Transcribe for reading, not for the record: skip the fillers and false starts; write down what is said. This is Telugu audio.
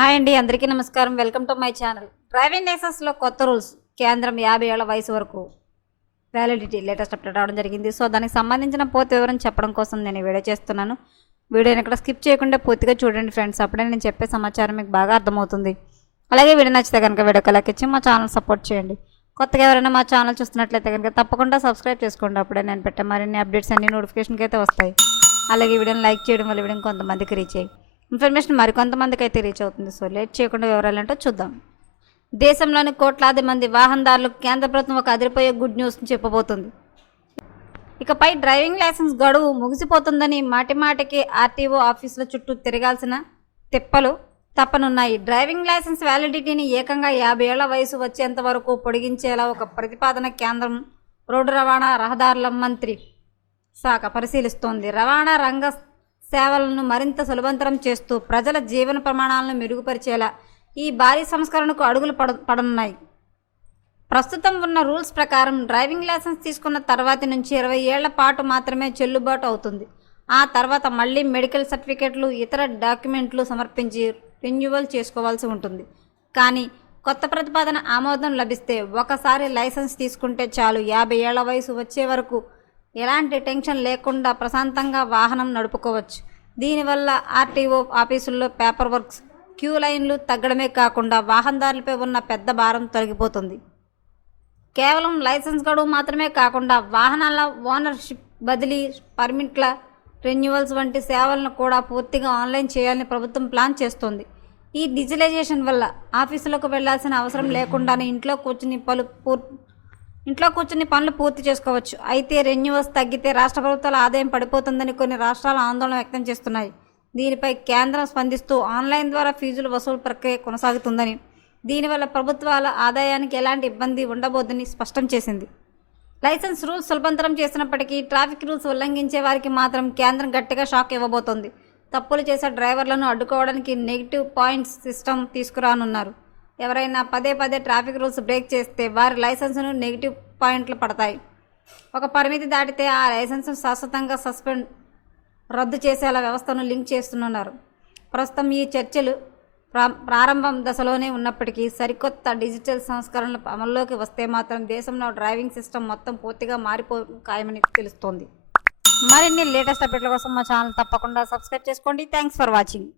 హాయ్ అండి, అందరికీ నమస్కారం. Welcome to my channel. Driving లైసెన్స్లో కొత్త రూల్స్. కేంద్రం 50 ఏళ్ల వయసు వరకు వ్యాలిడిటీ లేటెస్ట్ అప్డేట్ రావడం జరిగింది. సో దానికి సంబంధించిన పూర్తి వివరం చెప్పడం కోసం నేను వీడియో చేస్తున్నాను. వీడియోని ఇక్కడ స్కిప్ చేయకుండా పూర్తిగా చూడండి ఫ్రెండ్స్. అప్పుడే నేను చెప్పే సమాచారం మీకు బాగా అర్థమవుతుంది. అలాగే వీడియో నచ్చితే కనుక వీడియోకి లైక్ ఇచ్చి మా ఛానల్ సపోర్ట్ చేయండి. కొత్తగా ఎవరైనా మా ఛానల్ చూస్తున్నట్లయితే కనుక తప్పకుండా సబ్స్క్రైబ్ చేసుకోండి. అప్పుడే నేను పెట్టే మరిన్ని అప్డేట్స్ అన్ని నోటిఫికేషన్కి అయితే వస్తాయి. అలాగే వీడియోని లైక్ చేయడం వల్ల వీడియోని కొంతమందికి రీచ్ అయ్యి ఇన్ఫర్మేషన్ మరికొంతమందికి అయితే రీచ్ అవుతుంది. సో లేట్ చేయకుండా వివరాలంటో చూద్దాం. దేశంలోని కోట్లాది మంది వాహనదారులకు కేంద్ర ప్రభుత్వం ఒక అదిరిపోయే గుడ్ న్యూస్ చెప్పబోతుంది. ఇకపై డ్రైవింగ్ లైసెన్స్ గడువు ముగిసిపోతుందని మాటిమాటికి ఆర్టీఓ ఆఫీసుల చుట్టూ తిరగాల్సిన తిప్పలు తప్పనున్నాయి. డ్రైవింగ్ లైసెన్స్ వ్యాలిడిటీని ఏకంగా 50 ఏళ్ల వయసు వచ్చేంత వరకు పొడిగించేలా ఒక ప్రతిపాదన కేంద్రం రోడ్డు రవాణా రహదారుల మంత్రి శాఖ పరిశీలిస్తోంది. రవాణా రంగ సేవలను మరింత సులభతరం చేస్తూ ప్రజల జీవన ప్రమాణాలను మెరుగుపరిచేలా ఈ భారీ సంస్కరణకు అడుగులు పడనున్నాయి. ప్రస్తుతం ఉన్న రూల్స్ ప్రకారం డ్రైవింగ్ లైసెన్స్ తీసుకున్న తర్వాతి నుంచి 20 ఏళ్ల పాటు మాత్రమే చెల్లుబాటు అవుతుంది. ఆ తర్వాత మళ్ళీ మెడికల్ సర్టిఫికేట్లు, ఇతర డాక్యుమెంట్లు సమర్పించి రెన్యువల్ చేసుకోవాల్సి ఉంటుంది. కానీ కొత్త ప్రతిపాదన ఆమోదం లభిస్తే ఒకసారి లైసెన్స్ తీసుకుంటే చాలు, 50 ఏళ్ల వయసు వచ్చే వరకు ఎలాంటి టెన్షన్ లేకుండా ప్రశాంతంగా వాహనం నడుపుకోవచ్చు. దీనివల్ల ఆర్టీఓ ఆఫీసుల్లో పేపర్ వర్క్స్, క్యూ లైన్లు తగ్గడమే కాకుండా వాహనదారులపై ఉన్న పెద్ద భారం తొలగిపోతుంది. కేవలం లైసెన్స్ గడువు మాత్రమే కాకుండా వాహనాల ఓనర్షిప్ బదిలీ, పర్మిట్ల రెన్యువల్స్ వంటి సేవలను కూడా పూర్తిగా ఆన్లైన్ చేయాలని ప్రభుత్వం ప్లాన్ చేస్తోంది. ఈ డిజిటలైజేషన్ వల్ల ఆఫీసులకు వెళ్లాల్సిన అవసరం లేకుండానే ఇంట్లో కూర్చుని పనులు పూర్తి చేసుకోవచ్చు. అయితే రెన్యువల్స్ తగ్గితే రాష్ట్ర ప్రభుత్వాల ఆదాయం పడిపోతుందని కొన్ని రాష్ట్రాలు ఆందోళన వ్యక్తం చేస్తున్నాయి. దీనిపై కేంద్రం స్పందిస్తూ ఆన్లైన్ ద్వారా ఫీజుల వసూలు ప్రక్రియ కొనసాగుతుందని, దీనివల్ల ప్రభుత్వాల ఆదాయానికి ఎలాంటి ఇబ్బంది ఉండబోదని స్పష్టం చేసింది. లైసెన్స్ రూల్స్ సులభతరం చేసినప్పటికీ ట్రాఫిక్ రూల్స్ ఉల్లంఘించే వారికి మాత్రం కేంద్రం గట్టిగా షాక్ ఇవ్వబోతోంది. తప్పులు చేసే డ్రైవర్లను అడ్డుకోవడానికి నెగిటివ్ పాయింట్స్ సిస్టమ్ తీసుకురానున్నారు. ఎవరైనా పదే ట్రాఫిక్ రూల్స్ బ్రేక్ చేస్తే వారి లైసెన్సును నెగిటివ్ పాయింట్లు పడతాయి. ఒక పరిమితి దాటితే ఆ లైసెన్సును శాశ్వతంగా రద్దు చేసేలా వ్యవస్థను లింక్ చేస్తున్నారు. ప్రస్తుతం ఈ చర్చలు ప్రారంభం దశలోనే ఉన్నప్పటికీ సరికొత్త డిజిటల్ సంస్కరణలు అమల్లోకి వస్తే మాత్రం దేశంలో డ్రైవింగ్ సిస్టమ్ మొత్తం పూర్తిగా ఖాయమని తెలుస్తోంది. మరిన్ని లేటెస్ట్ అప్డేట్ల కోసం మా ఛానల్ తప్పకుండా సబ్స్క్రైబ్ చేసుకోండి. Thanks for watching.